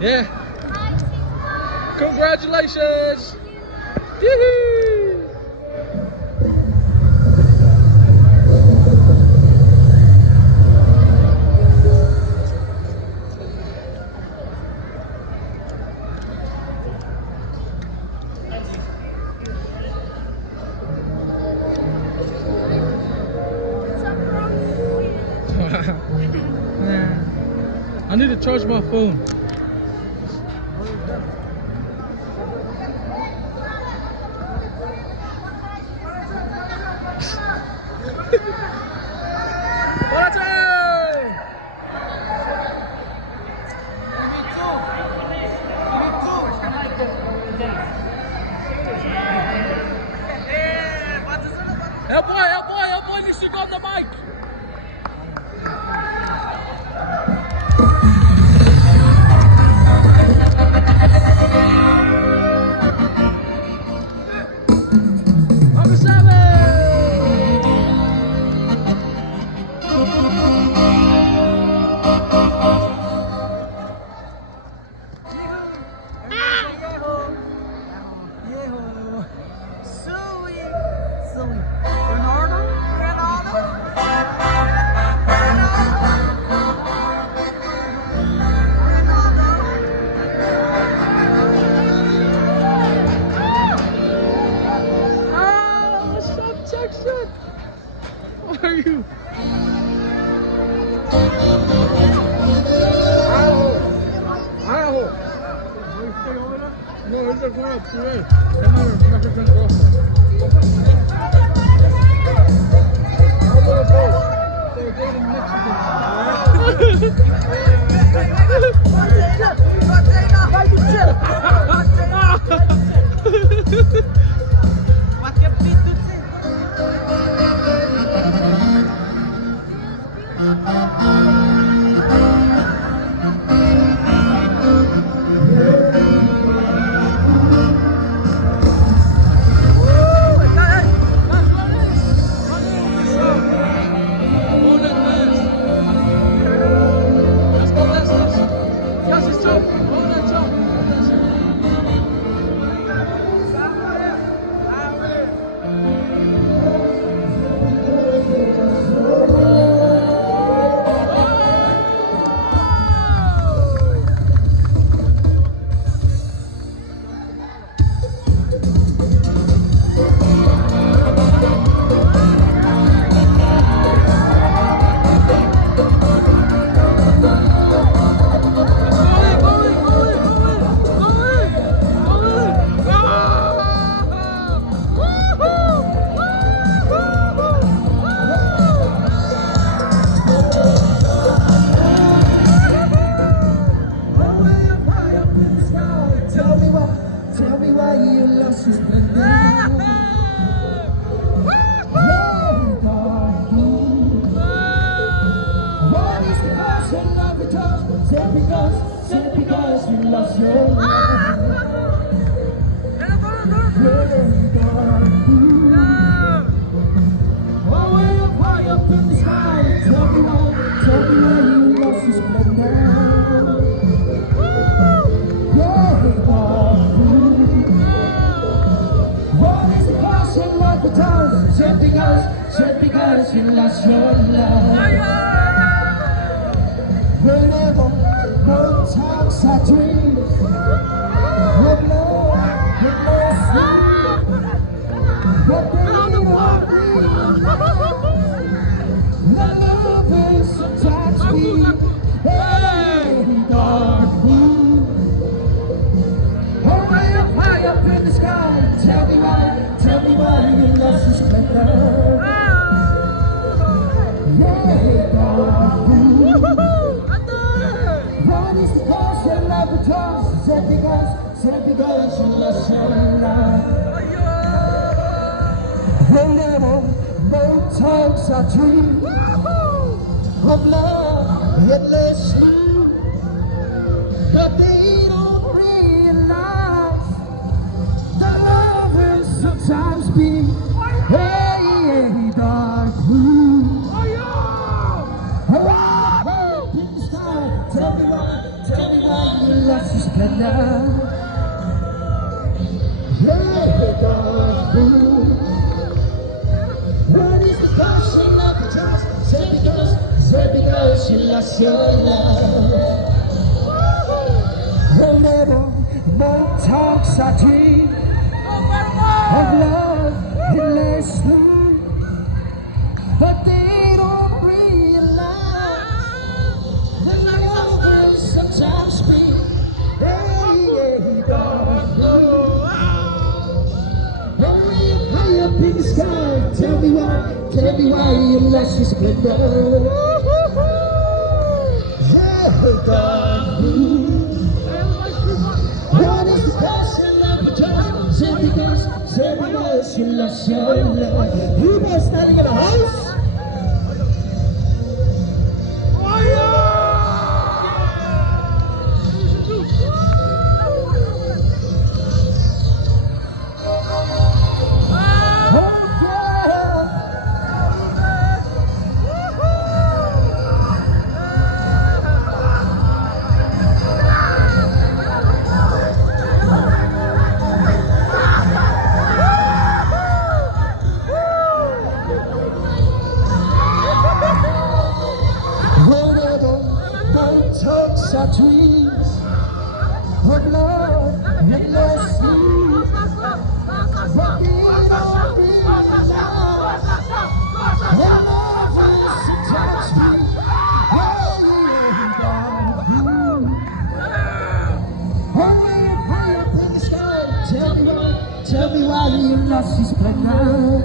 Yeah. Congratulations. Yee-hoo. I need to charge my phone. Help boy needs to go on the mic. How are you? No, it's a girl, puree. That's my Mexican girlfriend. They're dating because you lost your life. Oh, way up high up in the sky. Tell me why you lost your splendor. What is the cost of love return? Just because you lost your love. Whenever no times I dream of love, but they don't love is sometimes sweet. Hey, dark blue. Oh, way up in the sky. Tell me why you lost your splendor. Yeah, dark blue. What is the cause of love returns? Said because you lost your love. Whenever no times I dream of love endlessly, but they don't realize that love is sometimes be hey, dark blue. splendor. Yeah, God. What is the passion of the trust? Said because you lost your love. The little more talks I dream of love endless love, but they don't realize that love is sometimes free. Hey, God. High up in the sky, tell me why you lost your splendor. Yeah, God. What is the passion of the trust? Say because you lost your love. You guys standing in the house? Talks our dreams of love endless sleep, but we don't realize that love is sometimes free. High up in the sky, tell me why you lost your splendor.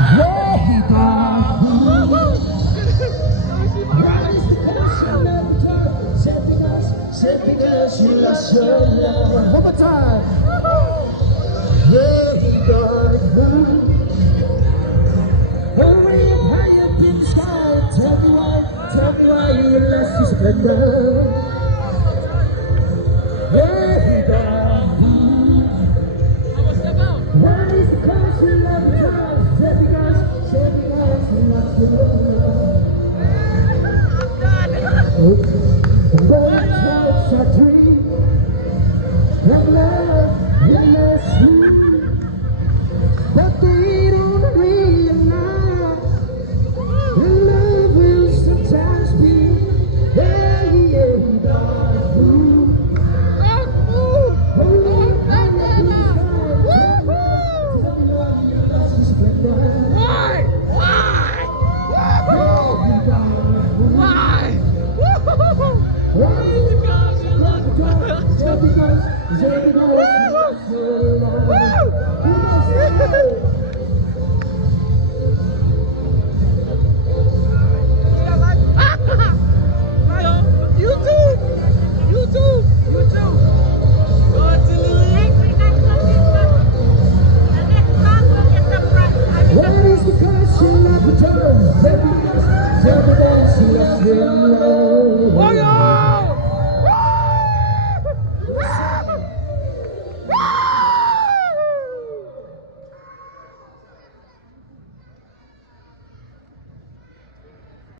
Yeah, God. Said because you lost your love. One more time. Yeah, God. Hurry up, high up in the sky. Tell me why you lost your splendor. Yeah, God. What is the cause you love the time? Said because you lost your love. But talks I dream of love endless sleep, but they don't realize that love will sometimes be. Yeah, yeah, God. Holy fire in the sky. Tell me why you lost your splendor. Why? Yeah, God. Why? Why? Because you look Just because you lost your love. You must know. YouTube. Go to Lily. What is the cause you love the time? Just because you lost your love.